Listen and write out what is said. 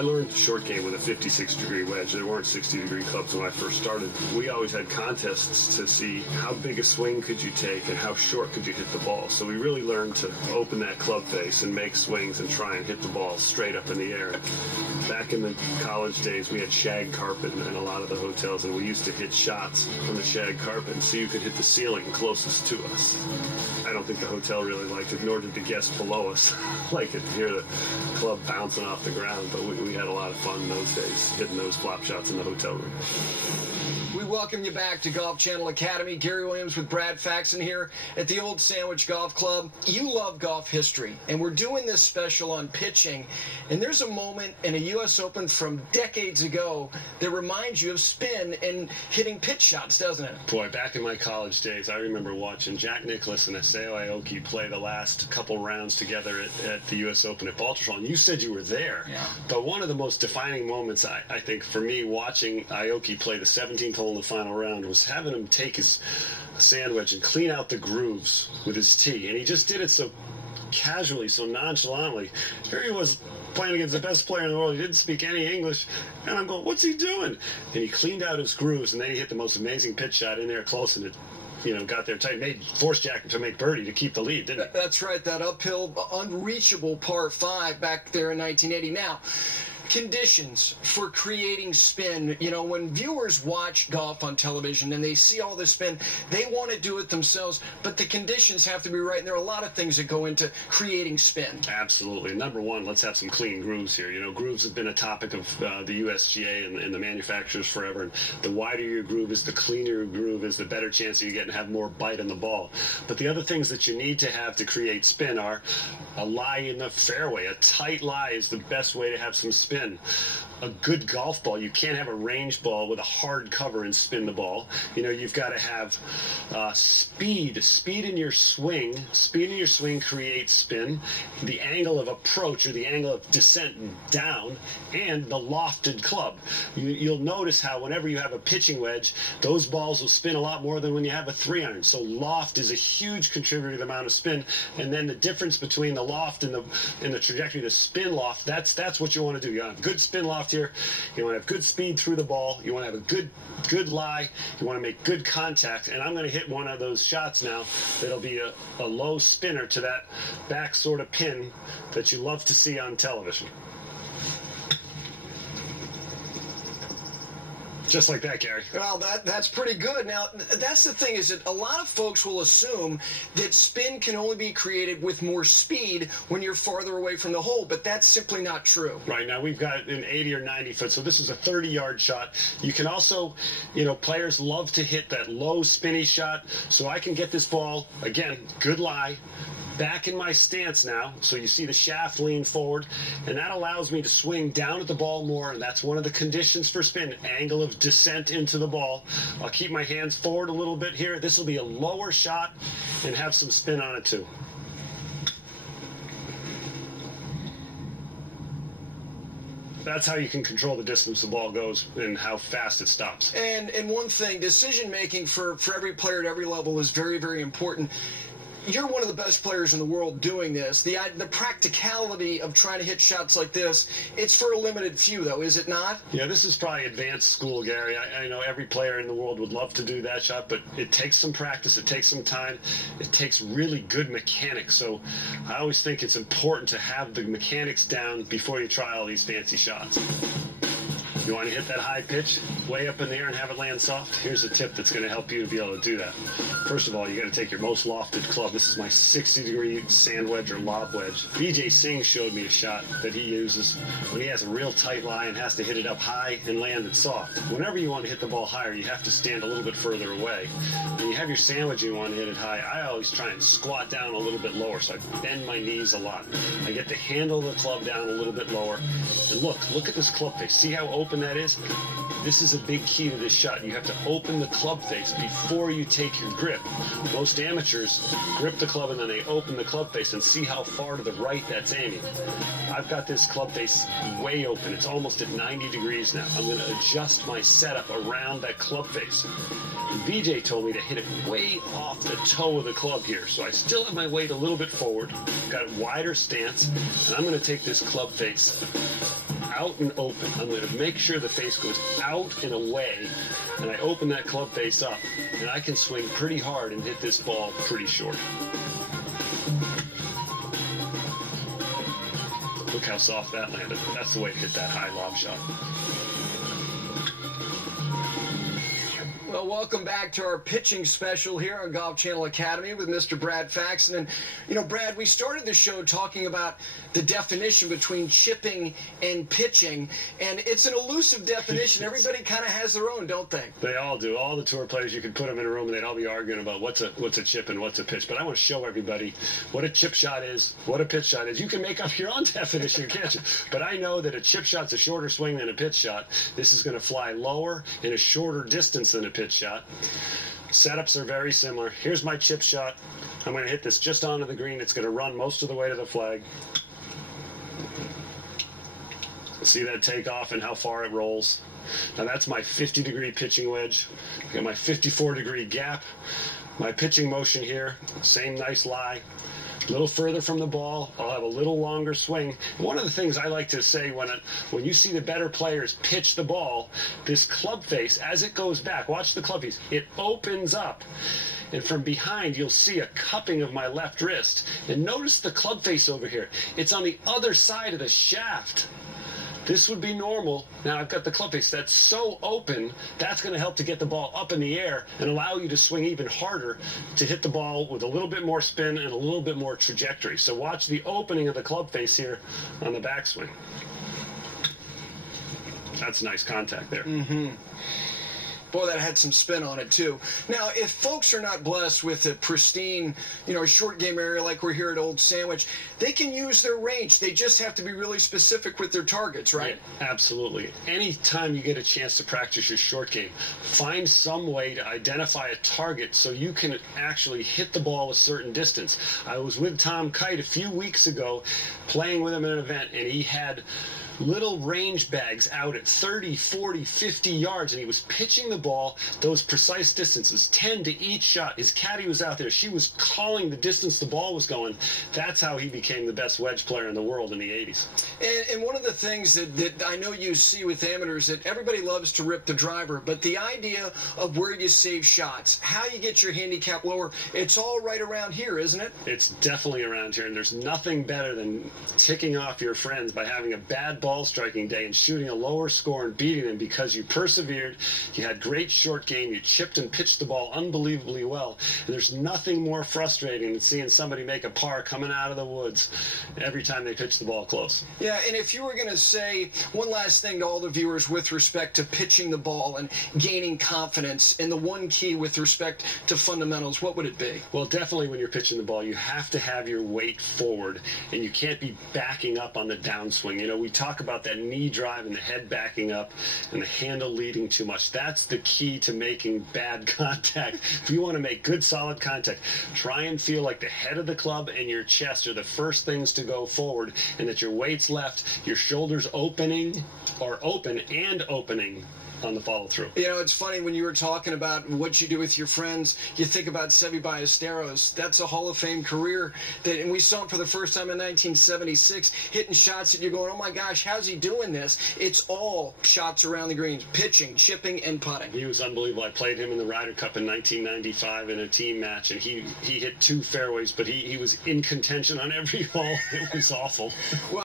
I learned the short game with a 56-degree wedge. There weren't 60-degree clubs when I first started. We always had contests to see how big a swing could you take and how short could you hit the ball. So we really learned to open that club face and make swings and try and hit the ball straight up in the air. Back in the college days, we had shag carpet in a lot of the hotels, and we used to hit shots on the shag carpet so you could hit the ceiling closest to us. I don't think the hotel really liked it, nor did the guests below us like it to hear the club bouncing off the ground, but we had a lot of fun those days hitting those flop shots in the hotel room. We welcome you back to Golf Channel Academy. Gary Williams with Brad Faxon here at the Old Sandwich Golf Club. You love golf history, and we're doing this special on pitching. And there's a moment in a U.S. Open from decades ago that reminds you of spin and hitting pitch shots, doesn't it? Boy, back in my college days, I remember watching Jack Nicklaus and Isao Aoki play the last couple rounds together at the U.S. Open at Baltusrol. And you said you were there. Yeah. But one of the most defining moments, I think, for me watching Aoki play the 17th hole in the final round was having him take his sand wedge and clean out the grooves with his tee. And he just did it so casually, so nonchalantly. Here he was playing against the best player in the world. He didn't speak any English. And I'm going, what's he doing? And he cleaned out his grooves, and then he hit the most amazing pitch shot in there close, and it got there tight. Forced Jack to make birdie to keep the lead, didn't it? That's right, that uphill, unreachable par 5 back there in 1980. Now, conditions for creating spin. When viewers watch golf on television and they see all this spin, they want to do it themselves, but the conditions have to be right, and there are a lot of things that go into creating spin. Absolutely. Number one, let's have some clean grooves here. Grooves have been a topic of the USGA and the manufacturers forever, and the wider your groove is, the cleaner your groove is, the better chance you get to have more bite on the ball. But the other things that you need to have to create spin are a lie in the fairway. A tight lie is the best way to have some spin. A good golf ball. You can't have a range ball with a hard cover and spin the ball. You've got to have speed. Speed in your swing. Speed in your swing creates spin. The angle of approach, or the angle of descent down, and the lofted club. You'll notice how whenever you have a pitching wedge, those balls will spin a lot more than when you have a 3-iron. So loft is a huge contributor to the amount of spin. And then the difference between the loft and the trajectory, the spin loft, that's what you want to do. You want to have good spin loft here. You want to have good speed through the ball. You want to have a good lie. You want to make good contact. And I'm going to hit one of those shots now that'll be a low spinner to that back sort of pin that you love to see on television. Just like that, Gary. Well, that's pretty good. Now, that's the thing, is that a lot of folks will assume that spin can only be created with more speed when you're farther away from the hole, but that's simply not true. Right, now we've got an 80 or 90 foot, so this is a 30-yard shot. You can also, players love to hit that low spinny shot, so I can get this ball, again, good lie, back in my stance now, so you see the shaft lean forward, and that allows me to swing down at the ball more, and that's one of the conditions for spin, angle of descent into the ball. I'll keep my hands forward a little bit here. This will be a lower shot and have some spin on it too. That's how you can control the distance the ball goes and how fast it stops. And one thing, decision making for every player at every level is very, very important. You're one of the best players in the world doing this. The practicality of trying to hit shots like this, it's for a limited few, though, is it not? Yeah, this is probably advanced school, Gary. I know every player in the world would love to do that shot, but it takes some practice. It takes some time. It takes really good mechanics. So I always think it's important to have the mechanics down before you try all these fancy shots. You want to hit that high pitch way up in the air and have it land soft? Here's a tip that's going to help you to be able to do that. First of all, you got to take your most lofted club. This is my 60-degree sand wedge or lob wedge. BJ Singh showed me a shot that he uses when he has a real tight lie and has to hit it up high and land it soft. Whenever you want to hit the ball higher, you have to stand a little bit further away. When you have your sandwich and you want to hit it high, I always try and squat down a little bit lower, so I bend my knees a lot. I get the handle of the club down a little bit lower. And look at this club face. See how open that is? This is a big key to this shot. You have to open the club face before you take your grip. Most amateurs grip the club and then they open the club face and see how far to the right that's aiming. I've got this club face way open. It's almost at 90 degrees now. I'm going to adjust my setup around that club face. And BJ told me to hit it way off the toe of the club here. So I still have my weight a little bit forward, got a wider stance, and I'm going to take this club face out and open. I'm going to make sure the face goes out and away, and I open that club face up, and I can swing pretty hard and hit this ball pretty short. Look how soft that landed. That's the way to hit that high lob shot. Well, welcome back to our pitching special here on Golf Channel Academy with Mr. Brad Faxon. And, you know, Brad, we started the show talking about the definition between chipping and pitching, and it's an elusive definition. Everybody kind of has their own, don't they? They all do. All the tour players, you could put them in a room and they'd all be arguing about what's a chip and what's a pitch. But I want to show everybody what a chip shot is, what a pitch shot is. You can make up your own definition, can't you? But I know that a chip shot's a shorter swing than a pitch shot. This is going to fly lower in a shorter distance than a pitch shot. Setups are very similar. Here's my chip shot. I'm going to hit this just onto the green. It's going to run most of the way to the flag. See that takeoff and how far it rolls. Now that's my 50-degree pitching wedge. I got my 54-degree gap. My pitching motion here, same nice lie. A little further from the ball, I'll have a little longer swing. One of the things I like to say when you see the better players pitch the ball, this club face, as it goes back, watch the club face, it opens up. And from behind, you'll see a cupping of my left wrist. And notice the club face over here. It's on the other side of the shaft. This would be normal. Now I've got the club face that's so open, that's going to help to get the ball up in the air and allow you to swing even harder to hit the ball with a little bit more spin and a little bit more trajectory. So watch the opening of the club face here on the backswing. That's nice contact there. Mm-hmm. Boy, that had some spin on it, too. Now, if folks are not blessed with a pristine, short game area like we're here at Old Sandwich, they can use their range. They just have to be really specific with their targets, right? Yeah, absolutely. Anytime you get a chance to practice your short game, find some way to identify a target so you can actually hit the ball a certain distance. I was with Tom Kite a few weeks ago playing with him at an event, and he had little range bags out at 30, 40, 50 yards, and he was pitching the ball those precise distances, 10 to each shot. His caddy was out there. She was calling the distance the ball was going. That's how he became the best wedge player in the world in the 80s. And one of the things that I know you see with amateurs, that everybody loves to rip the driver, but the idea of where you save shots, how you get your handicap lower, it's all right around here, isn't it? It's definitely around here, and there's nothing better than ticking off your friends by having a bad ball striking day and shooting a lower score and beating them because you persevered, you had great short game, you chipped and pitched the ball unbelievably well. And there's nothing more frustrating than seeing somebody make a par coming out of the woods every time they pitch the ball close. Yeah, and if you were going to say one last thing to all the viewers with respect to pitching the ball and gaining confidence, and the one key with respect to fundamentals, what would it be? Well, definitely when you're pitching the ball, you have to have your weight forward, and you can't be backing up on the downswing. We talk about that knee drive and the head backing up and the handle leading too much. That's the key to making bad contact. If you want to make good, solid contact, try and feel like the head of the club and your chest are the first things to go forward, and that your weight's left, your shoulders opening or open and opening on the follow-through. It's funny, when you were talking about what you do with your friends, you think about Seve Ballesteros. That's a Hall of Fame career, and we saw him for the first time in 1976, hitting shots that you're going, oh my gosh, how's he doing this? It's all shots around the greens, pitching, chipping, and putting. He was unbelievable. I played him in the Ryder Cup in 1995 in a team match, and he hit 2 fairways, but he was in contention on every hole. It was awful. Well,